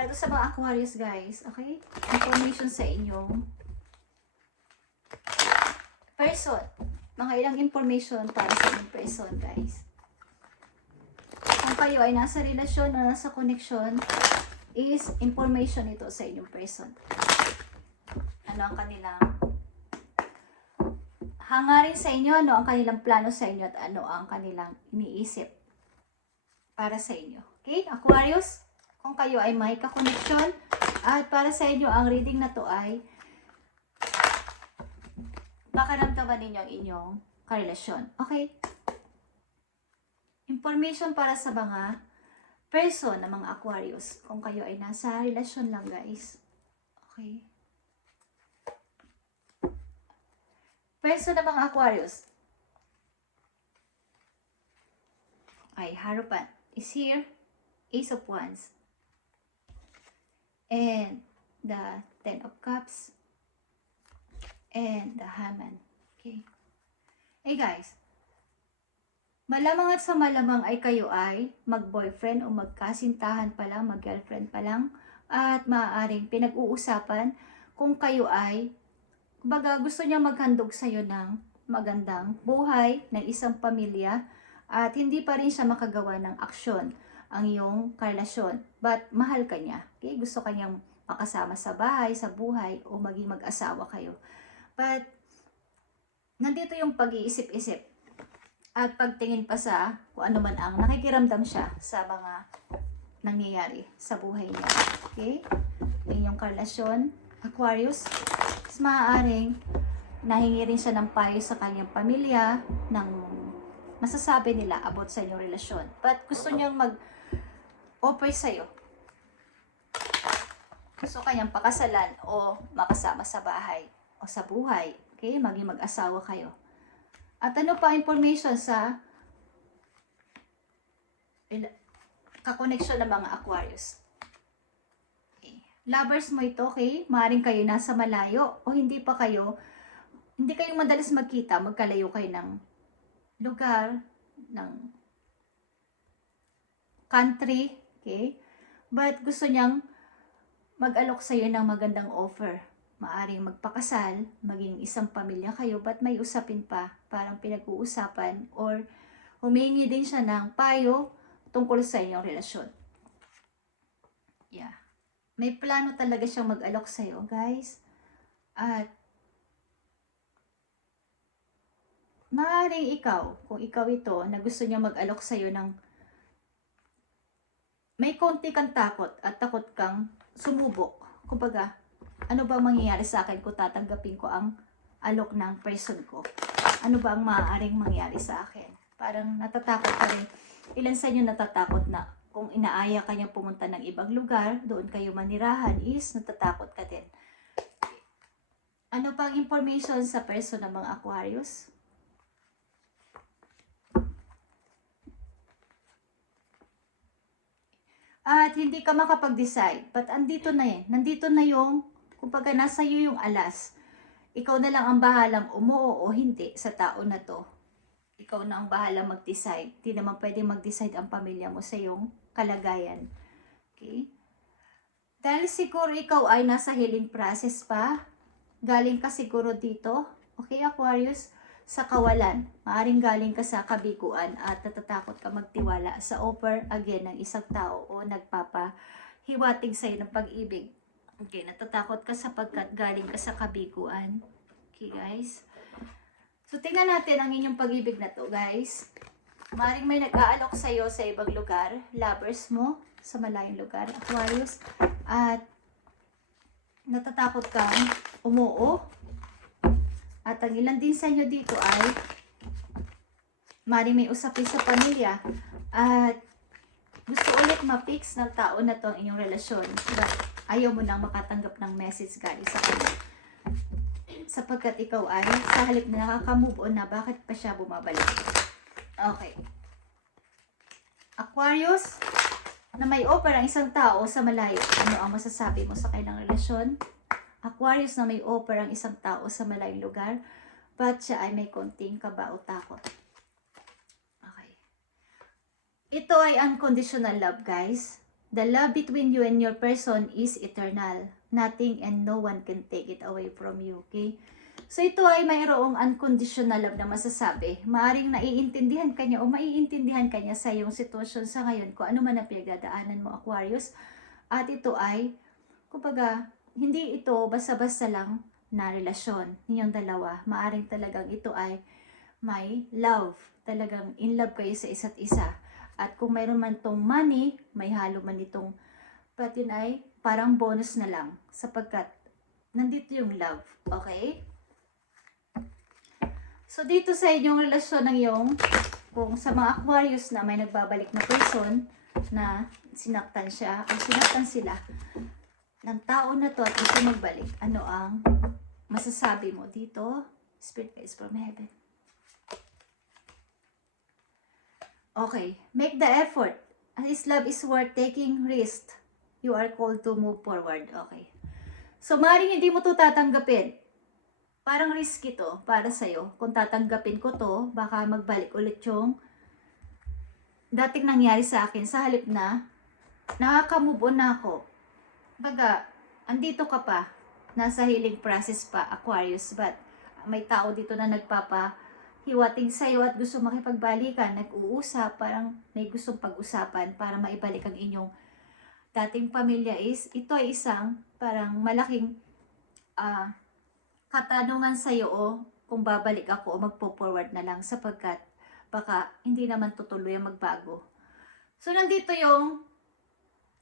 Para ito sa mga Aquarius, guys. Okay? Information sa inyong person. Mga ilang information para sa inyong person, guys. Kung kayo ay nasa relasyon o nasa connection, is information ito sa inyong person. Ano ang kanilang hangarin sa inyo, ano ang kanilang plano sa inyo, at ano ang kanilang iniisip para sa inyo. Okay, Aquarius? Kung kayo ay may kakoneksyon, at para sa inyo, ang reading na to ay makaramdaman ninyo ang inyong karelasyon. Okay? Information para sa mga person ng mga Aquarius. Kung kayo ay nasa relasyon lang, guys. Okay? Person ng mga Aquarius. Ay, Hierophant is here. Ace of Wands. And the Ten of Cups. And the Hammond. Okay. Hey guys. Malamang at sa malamang ay kayo ay mag-boyfriend o magkasintahan pa lang, mag-girlfriend pa lang. At maaaring pinag-uusapan kung kayo ay kumbaga gusto niya maghandog sa'yo ng magandang buhay, ng isang pamilya, at hindi pa rin siya makagawa ng aksyon ang iyong karelasyon. But mahal ka niya. Okay? Gusto kanyang makasama sa bahay, sa buhay, o maging mag-asawa kayo. But nandito yung pag-iisip-isip at pagtingin pa sa kung ano man ang nakikiramdam siya sa mga nangyayari sa buhay niya. Okay? Yung karelasyon, Aquarius, maaaring nahingi rin siya ng payo sa kanyang pamilya ng masasabi nila about sa inyong relasyon. But gusto niyang mag-offer sa'yo. Gusto kanyang pakasalan o makasama sa bahay o sa buhay. Okay? Maging mag-asawa kayo. At ano pa information sa kakoneksyon ng mga Aquarius? Lovers mo ito, okay? Maaaring kayo nasa malayo o hindi kayo madalas magkita, magkalayo kayo ng lugar, ng country, okay? But gusto niyang mag-alok sa'yo ng magandang offer. Maaaring magpakasal, maging isang pamilya kayo, but may usapin pa, parang pinag-uusapan, or humingi din siya ng payo tungkol sa inyong relasyon. Yeah. May plano talaga siyang mag-alok sa'yo, guys. At maaaring ikaw, kung ikaw ito, na gusto niya mag-alok sa'yo ng may konti kang takot at takot kang sumubok. Kumbaga, ano ba mangyayari sa akin kung tatanggapin ko ang alok ng person ko? Ano ba ang maaaring mangyari sa akin? Parang natatakot ka rin. Ilan sa inyo natatakot na kung inaaya ka niya pumunta ng ibang lugar, doon kayo manirahan, is natatakot ka din. Ano pang information sa person ng mga Aquarius? At hindi ka makapag-decide, but andito na eh. Nandito na yung, kumbaga nasa iyo yung alas. Ikaw na lang ang bahalang umuo o hindi sa tao na to. Ikaw na ang bahalang mag-decide. Di naman pwedeng mag-decide ang pamilya mo sa iyong kalagayan. Okay? Dahil siguro ikaw ay nasa healing process pa, galing ka siguro dito, okay Aquarius, sa kawalan. Maaring galing ka sa kabiguan at natatakot ka magtiwala sa offer again ng isang tao o nagpapahiwatig sa'yo ng pag-ibig. Okay, natatakot ka sapagkat galing ka sa kabiguan. Okay guys. So tingnan natin ang inyong pag-ibig na to guys. Maring may nag-aalok sa'yo sa ibang lugar, lovers mo sa malayong lugar, Aquarius, at natatakot kang umuo. At ang ilan din sa inyo dito ay maring may usapin sa pamilya at gusto ulit ma-fix ng tao na to ang inyong relasyon. But ayaw mo nang makatanggap ng message galing sa kanya. Sapagkat ikaw ay sa halip na nakaka-move on na, bakit pa siya bumabalik? Okay. Aquarius, na may offer ang isang tao sa malayo, ano ang masasabi mo sa kanilang relasyon? Aquarius, na may offer ang isang tao sa malayong lugar, but siya ay may konting kaba o takot. Okay. Ito ay unconditional love, guys. The love between you and your person is eternal. Nothing and no one can take it away from you. Okay? So ito ay mayroong unconditional love na masasabi. Maaring naiintindihan ka niya o maiintindihan ka niya sa iyong sitwasyon sa ngayon kung ano man ang pinagdadaanan mo, Aquarius. At ito ay, kumbaga, hindi ito basta-basta lang na relasyon ninyong dalawa. Maaring talagang ito ay may love. Talagang in love kayo sa isa't isa. At kung mayroon man tong money, may halo man itong, but yun ay parang bonus na lang sapagkat nandito yung love. Okay? So dito sa inyong relasyon ng iyong, kung sa mga Aquarius na may nagbabalik na person na sinaktan siya o sinaktan sila ng tao na to at gusto magbalik, ano ang masasabi mo dito? Spirit guides from heaven. Okay, make the effort. His love is worth taking risk. You are called to move forward. Okay. So, maaaring hindi mo ito tatanggapin. Parang risk ito para sa'yo. Kung tatanggapin ko to, baka magbalik ulit yung dating nangyari sa akin. Sa halip na, nakaka-move on na ako. Baga, andito ka pa. Nasa healing process pa, Aquarius. But, may tao dito na nagpapahiwating sa'yo at gusto makipagbalikan. Nag-uusap, parang may gustong pag-usapan para maibalik ang inyong dating pamilya is, ito ay isang parang malaking katanungan sa'yo o kung babalik ako o magpo-forward na lang sapagkat baka hindi naman tutuloy ang magbago. So, nandito yung,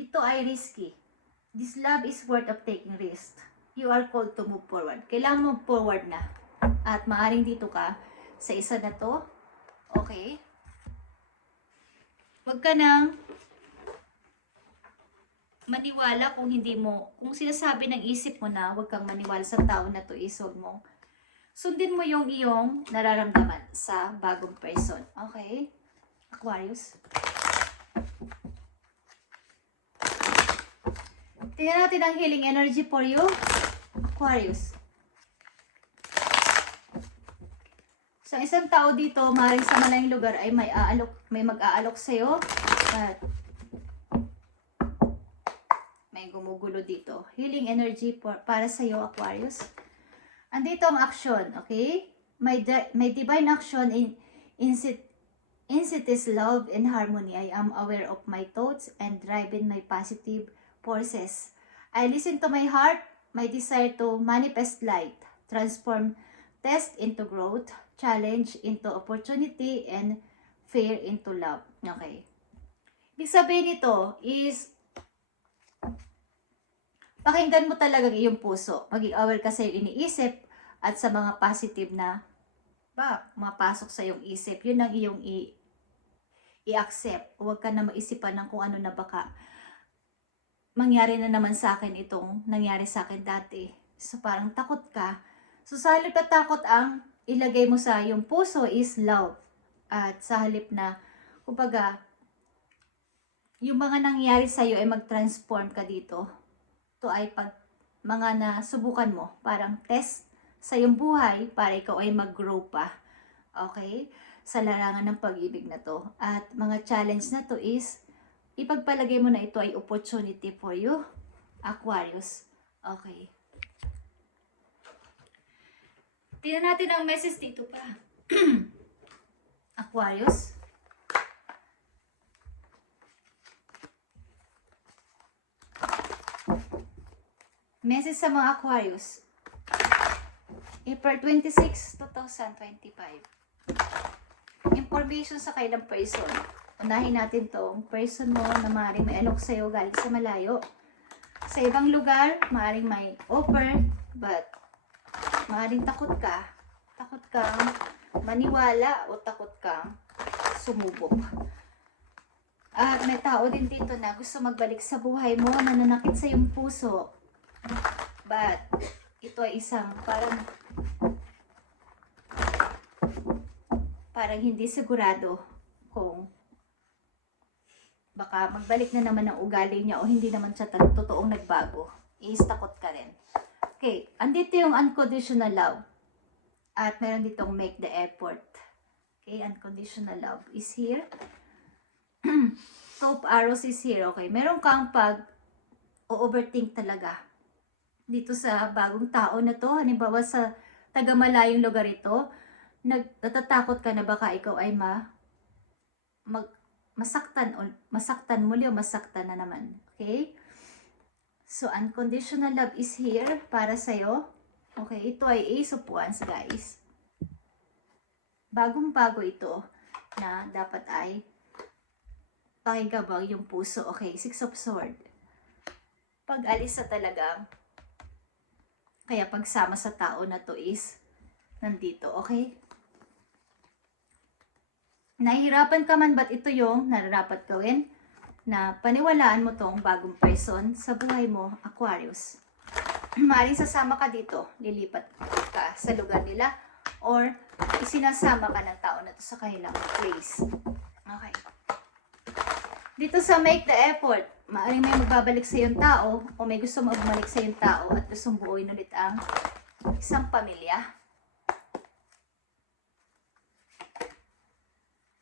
ito ay risky. This love is worth of taking risk. You are called to move forward. Kailangan mo forward na. At maaring dito ka sa isa na to. Okay? Huwag ka nang maniwala kung hindi mo, kung sinasabi ng isip mo na huwag kang maniwala sa tao na to, isog mo. Sundin mo yung iyong nararamdaman sa bagong person. Okay? Aquarius. Tingnan natin ang healing energy for you. Aquarius. Sa isang tao dito, maaaring sa malayong lugar ay may mag-aalok sa'yo. At may gumugulo dito. Healing energy para sa'yo, Aquarius. Andito ang action, okay? May divine action in city's love and harmony. I am aware of my thoughts and driven my positive forces. I listen to my heart, my desire to manifest light, transform test into growth, challenge into opportunity, and fear into love. Okay. Ibig sabihin nito is, pakinggan mo talaga iyong puso. Maging aware ka sa iyong iniisip at sa mga positive na mapasok sa iyong isip. Yun ang iyong i-accept. Huwag ka na maisipan ng kung ano na baka mangyari na naman sa akin itong nangyari sa akin dati. So parang takot ka. So sa halip na takot, ang ilagay mo sa iyong puso is love. At sa halip na, kumbaga, yung mga nangyari sa iyo ay mag-transform ka dito. Ito ay pag mga nasubukan mo, parang test sa iyong buhay para ikaw ay mag-grow pa. Okay? Sa larangan ng pag-ibig na to. At mga challenge na to is, ipagpalagay mo na ito ay opportunity for you, Aquarius. Okay. Tingnan natin ang message dito pa. Aquarius. Message sa mga Aquarius. April 26, 2025. Information sa kailang person. Unahin natin tong person mo na maaaring may alok sa'yo galing sa malayo. Sa ibang lugar, maaaring may offer, but maaaring takot ka. Takot kang maniwala o takot kang sumubok. At may tao din dito na gusto magbalik sa buhay mo, nananakit sa iyong puso. But, ito ay isang parang hindi sigurado kung baka magbalik na naman ang ugali niya o hindi naman siya totoong nagbago. Takot ka rin. Okay, andito yung unconditional love. At meron ditong make the effort. Okay, unconditional love is here. Two of Arrows is here, okay? Meron kang overthink talaga dito sa bagong tao na to. Halimbawa sa taga-malayong lugar ito, natatakot ka na baka ikaw ay masaktan muli o masaktan na naman. Okay? So, unconditional love is here para sa'yo. Okay? Ito ay Ace of Wands, guys. Bagong-bago ito na dapat ay pakinggan yung puso. Okay? Six of Swords. Pag-alis sa talagang kaya pagsama sa tao na to is nandito. Okay? Nahihirapan ka man ba't ito yung nararapat gawin? Na paniwalaan mo tong bagong person sa buhay mo, Aquarius. Maaaring sasama ka dito, lilipat ka sa lugar nila, or isinasama ka ng tao na to sa kanilang place. Okay. Dito sa make the effort, maaaring may magbabalik sa yung tao, o may gusto magbalik sa yung tao at gustong buuin ulit ang isang pamilya.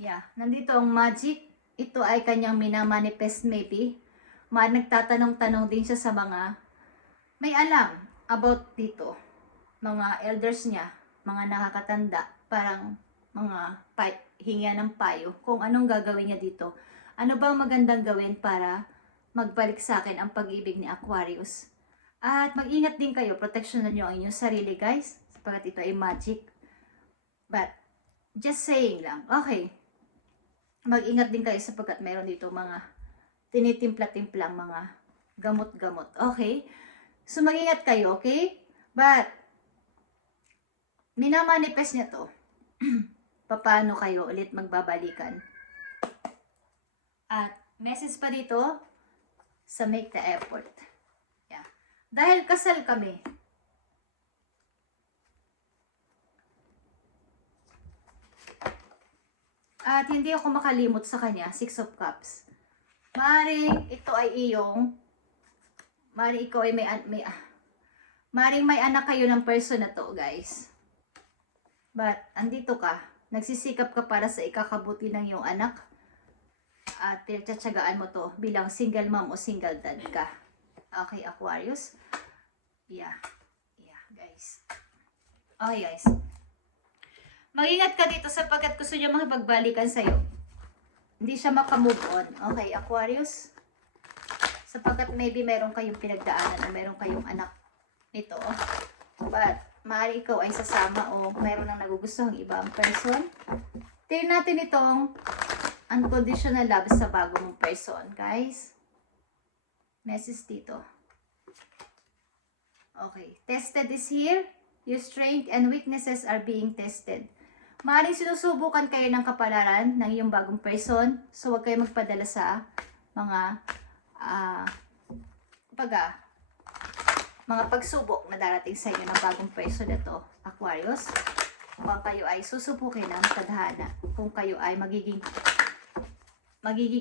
Yeah, nandito ang magic. Ito ay kanyang minamanifest maybe. Nagtatanong-tanong din siya sa mga may alam about dito. Mga elders niya, mga nakakatanda, parang mga hinga ng payo kung anong gagawin niya dito. Ano bang magandang gawin para magbalik sa akin ang pag-ibig ni Aquarius? At mag-ingat din kayo, proteksyonan niyo ang inyong sarili, guys, sapagkat ito ay magic. But, just saying lang. Okay. Mag-ingat din kayo sapagkat meron dito mga tinitimpla-timplang mga gamot-gamot. Okay? So, mag-ingat kayo, okay? But, minamanifest niya to. Paano kayo ulit magbabalikan? At, message pa dito sa make the effort. Yeah. Dahil kasal kami, at hindi ako makalimot sa kanya, Six of Cups. Maring ito ay maring ikaw ay maring may anak kayo ng person na to, guys. But, andito ka. Nagsisikap ka para sa ikakabuti ng iyong anak. At pinagtsatsagaan mo to bilang single mom o single dad ka. Okay, Aquarius? Yeah. Yeah, guys. Okay, guys. Mag-ingat ka dito sapagkat gusto niya makipagbalikan sa'yo. Hindi siya makamove on. Okay, Aquarius? Sapagkat maybe meron kayong pinagdaanan o meron kayong anak nito. But, maaari ikaw ay sasama o meron nang nagugustuhang ibang person. Tingnan natin itong unconditional love sa bago mong person, guys. Message dito. Okay. Tested is here. Your strength and weaknesses are being tested. Maaaring sinusubukan kayo ng kapalaran ng iyong bagong person. So, huwag kayo magpadala sa mga mga pagsubok na darating sa inyo ng bagong person na to, Aquarius. Kung kayo ay susubukin ng tadhana, kung kayo ay magiging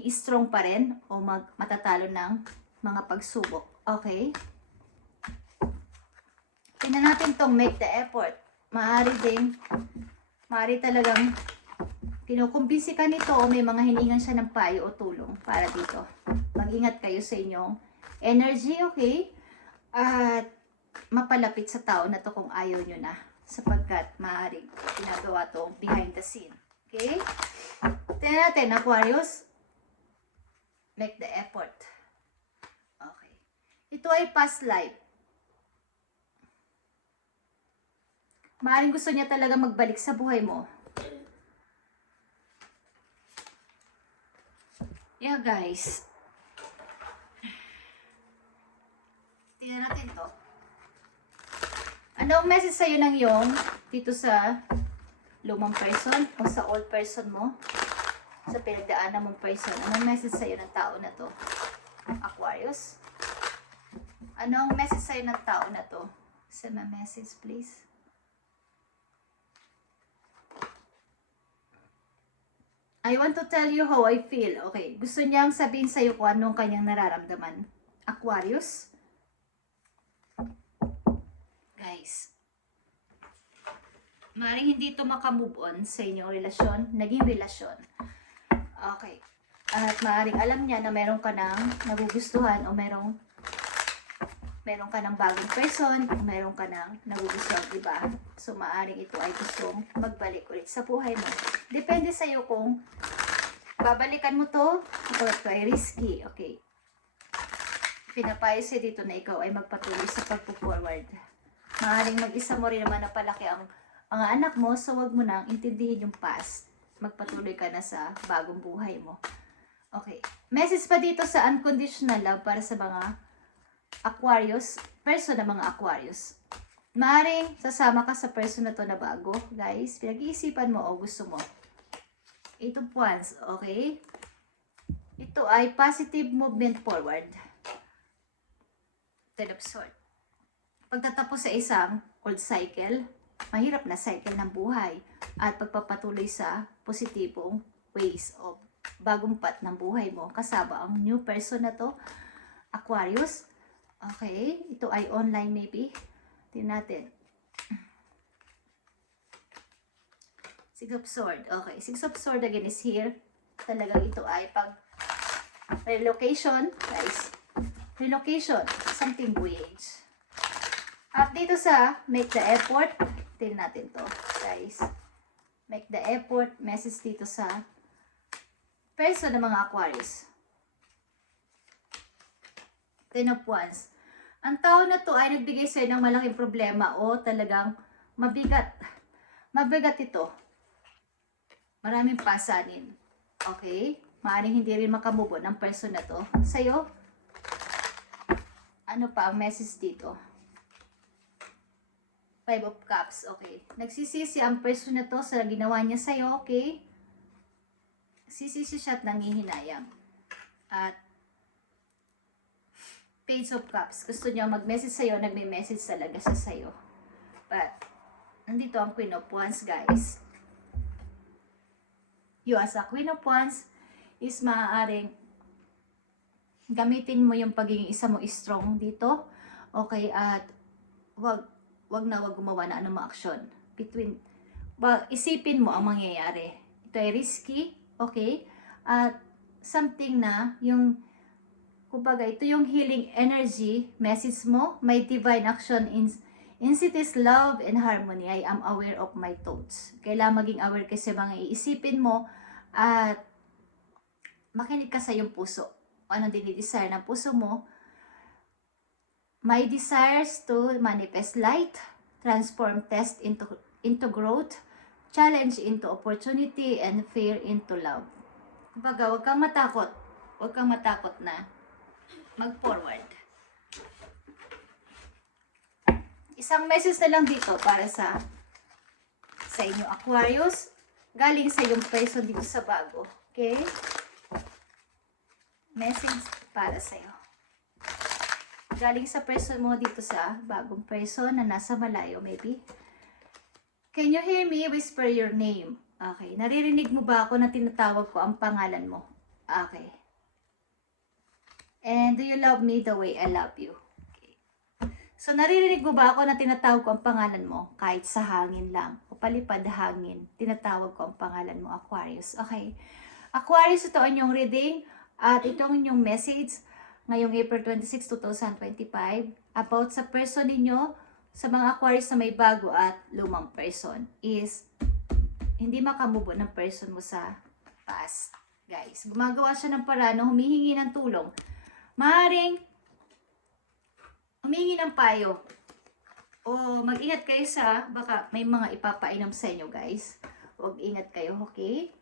strong pa rin o matatalo ng mga pagsubok. Okay? Tingnan natin tong make the effort. Maaari talagang kinukumbisi ka nito o may mga hiningan siya ng payo o tulong para dito. Mag-ingat kayo sa inyong energy, okay? At mapalapit sa tao na to kung ayaw nyo na. Sapagkat maaaring ginagawa to behind the scene. Okay? Tingnan natin, Aquarius. Make the effort. Okay. Ito ay past life. Maaaring gusto niya talaga magbalik sa buhay mo. Yeah, guys. Tingnan natin to. Ano ang message sa'yo ng iyong dito sa lumang person o sa old person mo? Sa pinagdaanan mong person. Ano ang message sa'yo ng tao na to? Aquarius? Ano ang message sa'yo ng tao na to? Send a message, please. I want to tell you how I feel. Okay, gusto niyang sabihin sa'yo kung anong kanyang nararamdaman. Aquarius? Guys, maaaring hindi ito makamove on sa inyong relasyon, naging relasyon. Okay. At maaaring alam niya na meron ka ng nagugustuhan o meron ka ng bagong person o meron ka ng nagugustuhan iba. So, maaaring ito ay gustong magbalik ulit sa buhay mo. Depende sa'yo kung babalikan mo to o ito ay risky. Okay. Pinapayo siya dito na ikaw ay magpatuloy sa pagpo-forward. Maaaring mag-isa mo rin naman na palaki ang mga anak mo, so wag mo nang intindihin yung past. Magpatuloy ka na sa bagong buhay mo. Okay. Message pa dito sa unconditional love para sa mga Aquarius, person na mga Aquarius. Maaaring sasama ka sa person na to na bago, guys. Pinag-iisipan mo o gusto mo. 8 of Wands, okay? Ito ay positive movement forward. 10 of Swords. Pagtatapos sa isang old cycle, mahirap na cycle ng buhay at pagpapatuloy sa positibong ways of bagong path ng buhay mo. Kasama ang new person na to, Aquarius. Okay, ito ay online maybe. Tingnan natin. 6 of Swords. Okay, 6 of Swords again is here. Talagang ito ay pag relocation, guys. Relocation, something voyage. At dito sa make the effort, tingnan natin to, guys. Make the effort, message dito sa person ng mga Aquarius. 10 of Wands. Ang tao na to ay nagbigay sa'yo ng malaking problema o talagang mabigat. Mabigat ito. Maraming pasanin. Okay? Maaaring hindi rin makamove on ng person na to. Sa'yo, ano pa ang message dito? 5 of Cups. Okay. Nagsisisi ang person na to sa ginawa niya sa'yo. Okay? Sisisi siya at nangihinayang. At Page of Cups. Gusto niya mag-message sa'yo, nagme-message talaga siya sa'yo. But, nandito ang Queen of Wands, guys. You as a Queen of Wands is maaaring gamitin mo yung pagiging isa mo strong dito. Okay, at wag gumawa na anumang aksyon. Isipin mo ang mangyayari. Ito ay risky, okay? At something na yung kumbaga, ito yung healing energy, message mo, may divine action in cities, love, and harmony. I am aware of my thoughts. Kailangan maging aware ka sa mga iisipin mo at makinig ka sa iyong puso. Anong dinidesire ng puso mo? My desires to manifest light, transform test into growth, challenge into opportunity, and fear into love. Kumbaga, huwag kang matakot. Huwag kang matakot na mag-forward. Isang message na lang dito para sa inyo Aquarius. Galing sa iyong person dito sa bago. Okay? Message para sa iyo. Galing sa person mo dito sa bagong person na nasa malayo maybe. Can you hear me? Whisper your name. Okay. Naririnig mo ba ako na tinatawag ko ang pangalan mo? Okay. And do you love me the way I love you? Okay. So, naririnig mo ba ako na tinatawag ko ang pangalan mo? Kahit sa hangin lang. O palipad hangin. Tinatawag ko ang pangalan mo, Aquarius. Okay. Aquarius, ito ang inyong reading. At ito ang inyong message ngayong April 26, 2025. About sa person ninyo, sa mga Aquarius na may bago at lumang person. Is, hindi makamove on ng person mo sa past. Guys, gumagawa siya ng paraan na humihingi ng tulong. Maaaring humingi ng payo o mag-ingat kayo sa baka may mga ipapainom sa inyo, guys. Huwag ingat kayo, okay?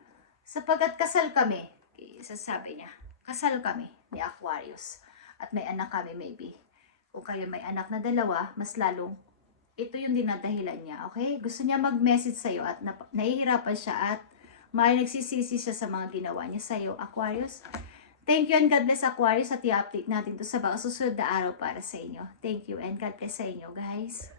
Sapagkat kasal kami, okay, sasabi niya, kasal kami ni Aquarius at may anak kami maybe. Kung kayo may anak na dalawa, mas lalong ito yung dinadahilan niya, okay? Gusto niya mag-message sa'yo at nahihirapan siya at maaaring nagsisisi siya sa mga ginawa niya sa'yo, Aquarius. Thank you and God bless, Aquarius, at i-update natin to sa mga susunod na araw para sa inyo. Thank you and God bless sa inyo, guys.